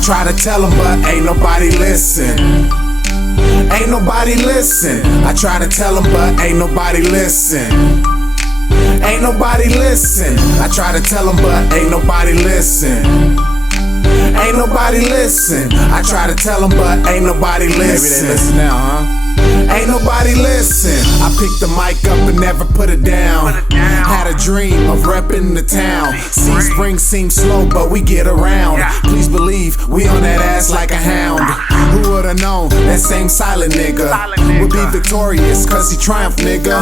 try to tell them, but ain't nobody listen. Ain't nobody listen. I try to tell them, but ain't nobody listen. Ain't nobody listen. I try to tell them, but ain't nobody listen. Ain't nobody listen. I try to tell them, but ain't nobody listen. Maybe they listen now, huh? Ain't nobody listen. I picked the mic up and never put it down. Had a dream of repping the town. See, spring seems slow, but we get around. Please believe we on that ass like a hound. Who would've known that same silent nigga would be victorious, cause he triumphed, nigga.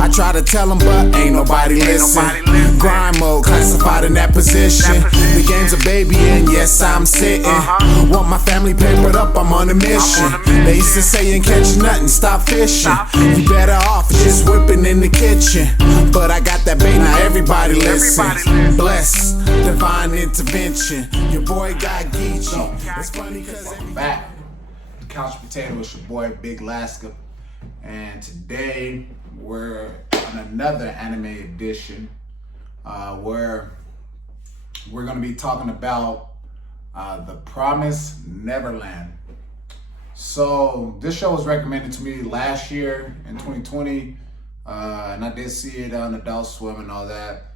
I try to tell him, but ain't nobody listen. Grind mode, classified in that position. The game's a baby and yes, I'm sitting. Want my family papered up, I'm on a mission. They used to say you ain't catching nothing, stop fishing. You better off just whipping in the kitchen. But I got that bait, now everybody listen. Bless, divine intervention. Your boy got Geechee. It's funny cause I'm back. The Couch Potato is your boy Big Laska. And today we're on another anime edition where we're gonna be talking about The Promised Neverland. So this show was recommended to me last year in 2020, and I did see it on Adult Swim and all that.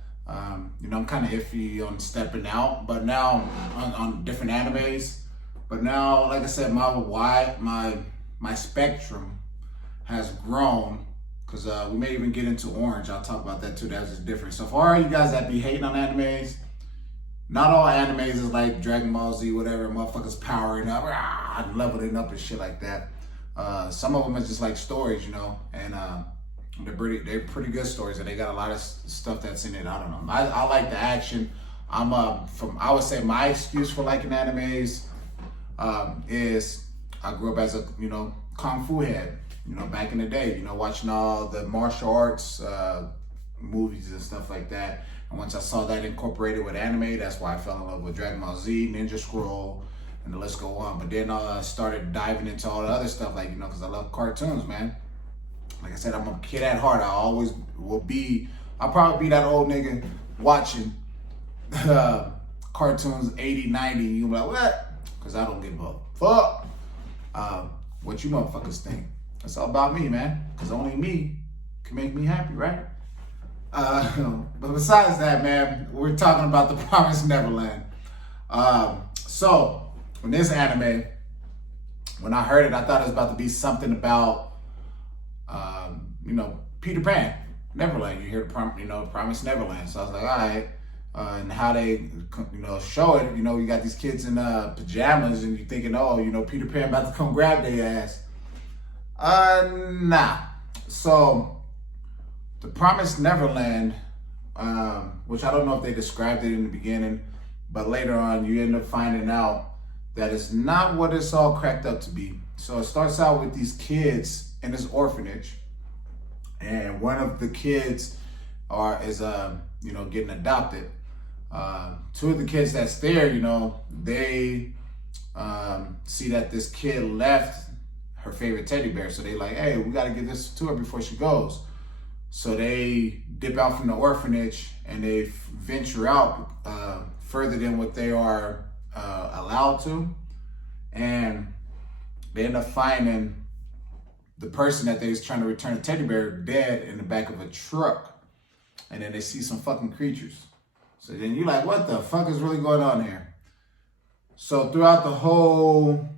You know, I'm kind of iffy on stepping out, but now on different animes. But now, like I said, my spectrum has grown, because we may even get into Orange. I'll talk about that too. That's just different. So for all you guys that be hating on animes, not all animes is like Dragon Ball Z, whatever, motherfuckers powering up, leveling up and shit like that. Some of them is just like stories, you know, and they're pretty good stories, and they got a lot of stuff that's in it. I don't know. I like the action. I would say my excuse for liking animes is I grew up as a, you know, kung fu head, you know, back in the day, you know, watching all the martial arts movies and stuff like that. And once I saw that incorporated with anime, that's why I fell in love with Dragon Ball Z, Ninja Scroll, and the list go on. But then I started diving into all the other stuff, like, you know, because I love cartoons, man. Like I said, I'm a kid at heart. I always will be. I'll probably be that old nigga watching cartoons 80, 90. You'll be like, what? Because I don't give a fuck what you motherfuckers think. It's all about me, man. Because only me can make me happy, right? But besides that, man, we're talking about The Promised Neverland. So, when this anime, when I heard it, I thought it was about to be something about, you know, Peter Pan, Neverland. You hear the Promised Neverland. So I was like, all right. And how they, you know, show it, you know, you got these kids in pajamas, and you're thinking, oh, you know, Peter Pan about to come grab their ass. Nah. So, The Promised Neverland, which I don't know if they described it in the beginning, but later on you end up finding out that it's not what it's all cracked up to be. So it starts out with these kids in this orphanage, and one of the kids is you know, getting adopted. Two of the kids that's there, you know, they see that this kid left her favorite teddy bear, so they like, hey, we got to get this to her before she goes. So they dip out from the orphanage and they venture out further than what they are allowed to. And they end up finding the person that they was trying to return the teddy bear dead in the back of a truck. And then they see some fucking creatures. So then you're like, what the fuck is really going on here? So throughout the whole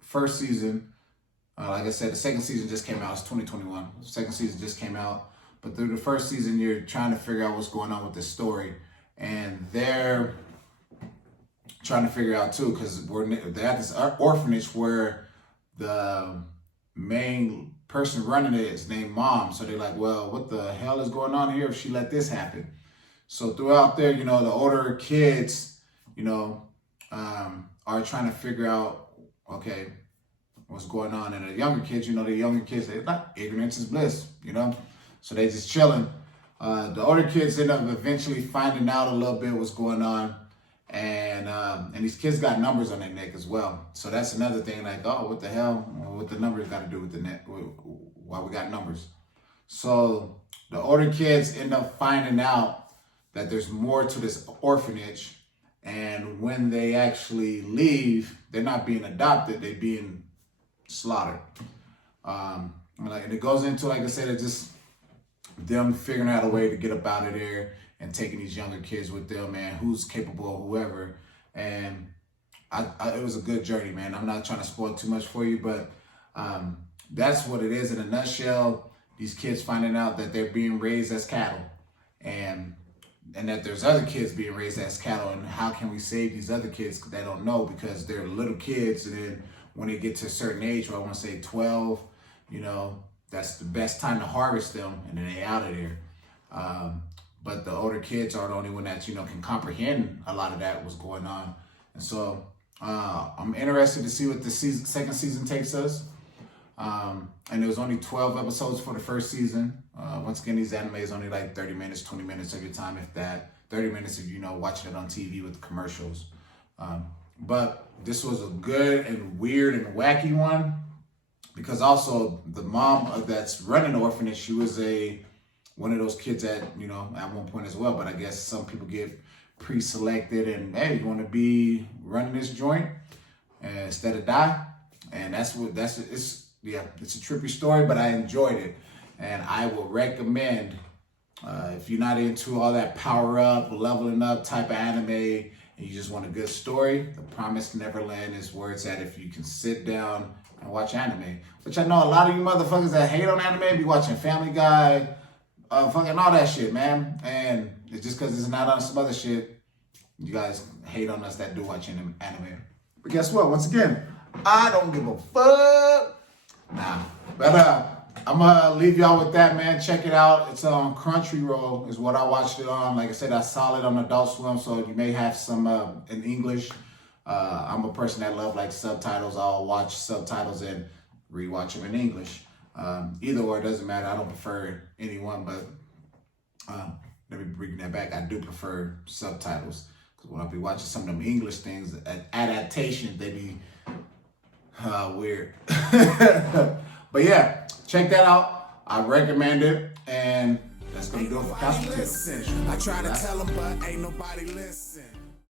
first season, like I said, the second season just came out. It's 2021. The second season just came out. But through the first season, you're trying to figure out what's going on with this story. And they're trying to figure out, too, because they're at this orphanage where the main person running it is named Mom. So they're like, well, what the hell is going on here if she let this happen? So throughout there, you know, the older kids, you know, are trying to figure out, okay, what's going on. And the younger kids, you know, they're not, ignorance is bliss, you know? So they just chilling. The older kids end up eventually finding out a little bit what's going on. And these kids got numbers on their neck as well. So that's another thing, like, oh, what the hell? Well, what the numbers got to do with the neck? Why we got numbers? So the older kids end up finding out that there's more to this orphanage, And when they actually leave, they're not being adopted, they're being slaughtered. And it goes into, like I said, it's just them figuring out a way to get up out of there and taking these younger kids with them, man, who's capable of whoever. And it was a good journey, man. I'm not trying to spoil too much for you, but that's what it is in a nutshell. These kids finding out that they're being raised as cattle, and that there's other kids being raised as cattle, and how can we save these other kids that don't know, because they're little kids, and then when they get to a certain age, or I want to say 12, that's the best time to harvest them, and then they out of there. But the older kids are the only one that, can comprehend a lot of that, what's going on. And so I'm interested to see what the second season takes us. And there was only 12 episodes for the first season. Once again, these anime is only like 30 minutes, 20 minutes of your time, if that. 30 minutes if watching it on TV with commercials. But this was a good and weird and wacky one, because also the mom that's running the orphanage, she was one of those kids at one point as well. But I guess some people get pre-selected and, hey, you want to be running this joint instead of die. And it's a trippy story, but I enjoyed it. And I would recommend, if you're not into all that power up, leveling up type of anime, and you just want a good story, The Promised Neverland is where it's at if you can sit down and watch anime. Which I know a lot of you motherfuckers that hate on anime be watching Family Guy, fucking all that shit, man. And it's just because it's not on some other shit, you guys hate on us that do watch anime. But guess what? Once again, I don't give a fuck. Nah. But I'm gonna leave y'all with that, man. Check it out. It's on Crunchyroll is what I watched it on. Like I said, I saw it on Adult Swim, so you may have some in English. I'm a person that love like subtitles. I'll watch subtitles and rewatch them in English. Either or, it doesn't matter. I don't prefer any one, but let me bring that back. I do prefer subtitles, because when I be watching some of them English things, adaptations, they be weird. But yeah, check that out. I recommend it, and that's gonna do it for Couch Potato. I try to tell them, but ain't nobody listen.